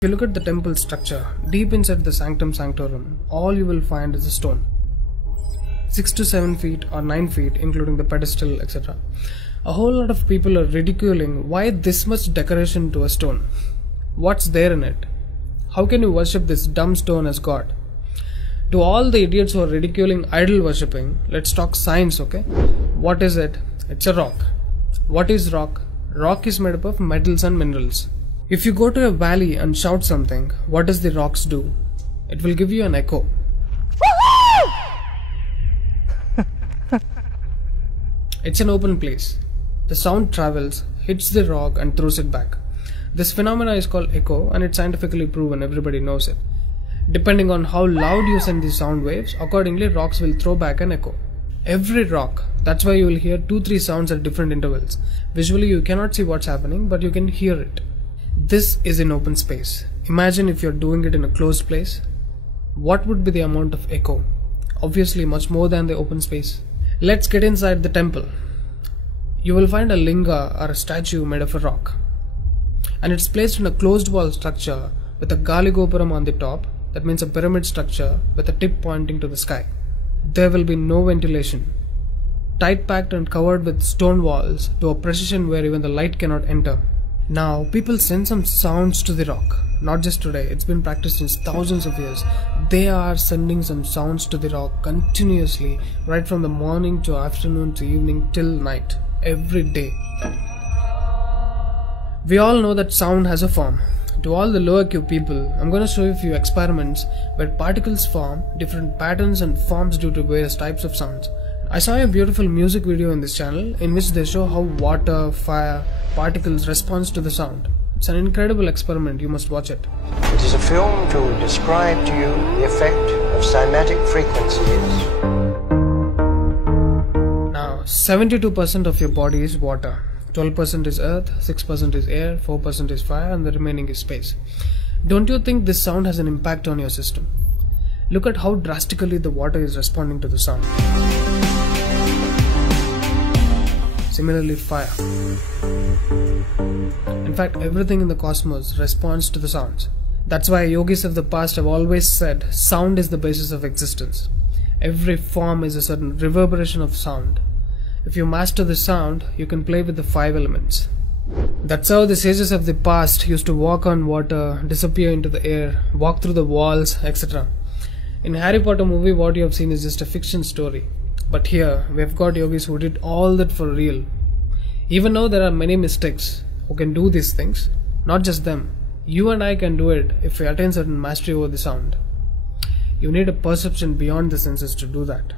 If you look at the temple structure, deep inside the sanctum sanctorum, all you will find is a stone. 6 to 7 feet or 9 feet, including the pedestal, etc. A whole lot of people are ridiculing why this much decoration to a stone. What's there in it? How can you worship this dumb stone as God? To all the idiots who are ridiculing idol worshipping, let's talk science, okay? What is it? It's a rock. What is rock? Rock is made up of metals and minerals. If you go to a valley and shout something, what does the rocks do? It will give you an echo. It's an open place. The sound travels, hits the rock and throws it back. This phenomena is called echo and it's scientifically proven, everybody knows it. Depending on how loud you send the sound waves, accordingly rocks will throw back an echo. Every rock, that's why you will hear 2-3 sounds at different intervals. Visually you cannot see what's happening, but you can hear it. This is in open space. Imagine if you're doing it in a closed place. What would be the amount of echo? Obviously much more than the open space. Let's get inside the temple. You will find a linga or a statue made of a rock. And it's placed in a closed wall structure with a Galigopuram on the top. That means a pyramid structure with a tip pointing to the sky. There will be no ventilation. Tight packed and covered with stone walls to a precision where even the light cannot enter. Now, people send some sounds to the rock. Not just today, it's been practiced since thousands of years. They are sending some sounds to the rock continuously, right from the morning to afternoon to evening till night, every day. We all know that sound has a form. To all the lower IQ people, I'm going to show you a few experiments where particles form different patterns and forms due to various types of sounds. I saw a beautiful music video in this channel in which they show how water, fire, particles respond to the sound. It's an incredible experiment, you must watch it. It is a film to describe to you the effect of cymatic frequencies. Now, 72% of your body is water. 12% is earth, 6% is air, 4% is fire and the remaining is space. Don't you think this sound has an impact on your system? Look at how drastically the water is responding to the sound. Similarly, fire. In fact, everything in the cosmos responds to the sounds. That's why yogis of the past have always said sound is the basis of existence. Every form is a certain reverberation of sound. If you master the sound, you can play with the 5 elements. That's how the sages of the past used to walk on water, disappear into the air, walk through the walls, etc. In Harry Potter movie, what you have seen is just a fiction story. But here, we have got yogis who did all that for real. Even though there are many mystics who can do these things, not just them, you and I can do it if we attain certain mastery over the sound. You need a perception beyond the senses to do that.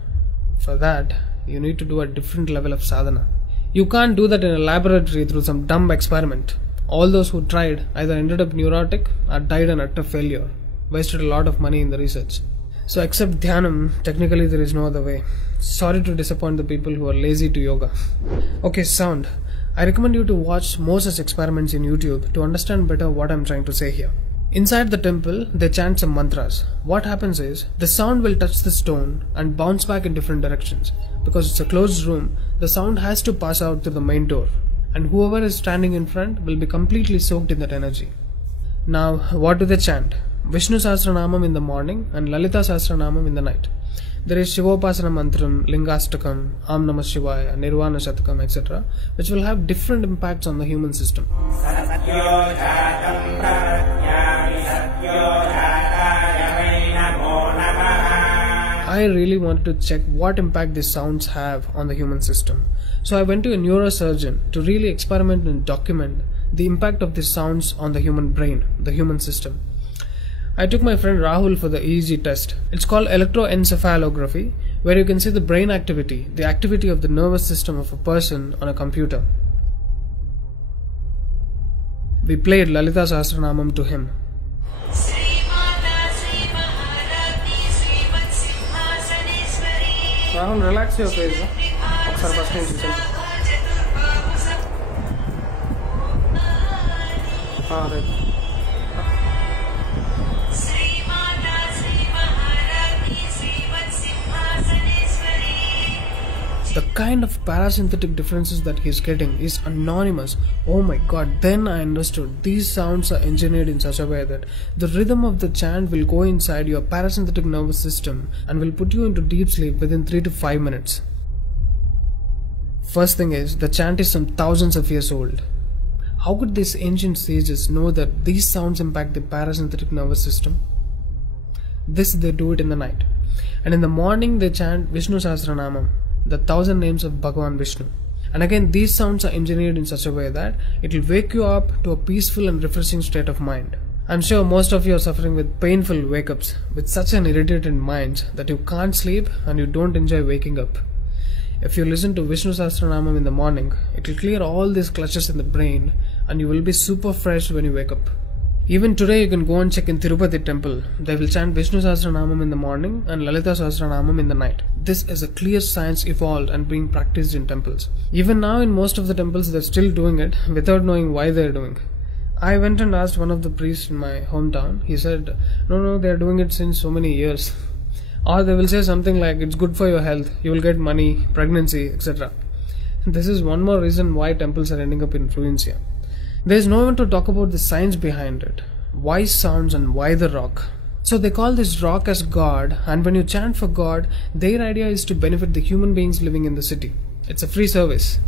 For that, you need to do a different level of sadhana. You can't do that in a laboratory through some dumb experiment. All those who tried either ended up neurotic or died an utter failure, wasted a lot of money in the research. So except dhyanam, technically there is no other way. Sorry to disappoint the people who are lazy to yoga. Okay, sound. I recommend you to watch more such experiments in YouTube to understand better what I'm trying to say here. Inside the temple, they chant some mantras. What happens is, the sound will touch the stone and bounce back in different directions. Because it's a closed room, the sound has to pass out through the main door. And whoever is standing in front will be completely soaked in that energy. Now, what do they chant? Vishnu Sahasranamam in the morning and Lalita Sahasranamam in the night. There is Shivopasana Mantram, Lingastakam, Am Namah Shivaya, Nirvana Shatakam, etc., which will have different impacts on the human system. I really wanted to check what impact these sounds have on the human system. So I went to a neurosurgeon to really experiment and document the impact of these sounds on the human brain, the human system. I took my friend Rahul for the EEG test. It's called electroencephalography, where you can see the brain activity, the activity of the nervous system of a person on a computer. We played Lalita Sahasranamam to him. Rahul, relax your face. Right. The kind of parasympathetic differences that he's getting is anonymous. Oh my god, then I understood. These sounds are engineered in such a way that the rhythm of the chant will go inside your parasympathetic nervous system and will put you into deep sleep within 3 to 5 minutes. First thing is, the chant is some thousands of years old. How could these ancient sages know that these sounds impact the parasympathetic nervous system? This they do it in the night. And in the morning they chant Vishnu Sahasranamam, the 1000 names of Bhagavan Vishnu. And again, these sounds are engineered in such a way that it will wake you up to a peaceful and refreshing state of mind. I'm sure most of you are suffering with painful wake-ups, with such an irritated mind that you can't sleep and you don't enjoy waking up. If you listen to Vishnu Sahasranamam in the morning, it will clear all these clutches in the brain and you will be super fresh when you wake up. Even today you can go and check in Tirupati temple. They will chant Vishnu Sahasranamam in the morning and Lalita Sahasranamam in the night. This is a clear science evolved and being practiced in temples. Even now in most of the temples they're still doing it without knowing why they're doing. I went and asked one of the priests in my hometown. He said, no, they're doing it since so many years. Or they will say something like, it's good for your health, you will get money, pregnancy, etc. This is one more reason why temples are ending up in ruins here. There is no one to talk about the science behind it. Why sounds and why the rock? So they call this rock as God, and when you chant for God, their idea is to benefit the human beings living in the city. It's a free service.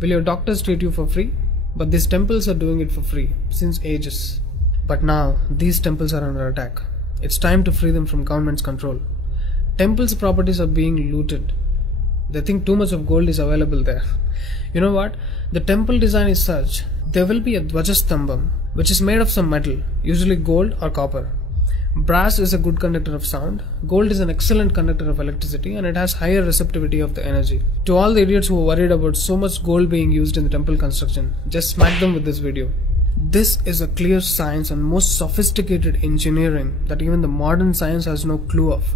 Will your doctors treat you for free? But these temples are doing it for free, since ages. But now, these temples are under attack. It's time to free them from government's control. Temples' properties are being looted. They think too much of gold is available there. You know what? The temple design is such, there will be a Dvajastambam, which is made of some metal, usually gold or copper. Brass is a good conductor of sound, gold is an excellent conductor of electricity, and it has higher receptivity of the energy. To all the idiots who are worried about so much gold being used in the temple construction, just smack them with this video. This is a clear science and most sophisticated engineering that even the modern science has no clue of.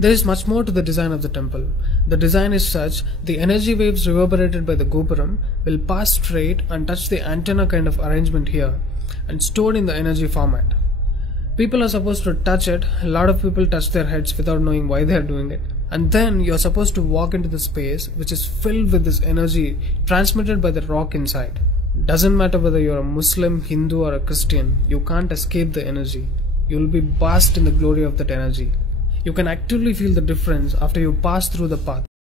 There is much more to the design of the temple. The design is such, the energy waves reverberated by the gopuram will pass straight and touch the antenna kind of arrangement here and stored in the energy format. People are supposed to touch it. A lot of people touch their heads without knowing why they are doing it. And then you are supposed to walk into the space which is filled with this energy transmitted by the rock inside. Doesn't matter whether you are a Muslim, Hindu or a Christian, you can't escape the energy. You will be bathed in the glory of that energy. You can actively feel the difference after you pass through the path.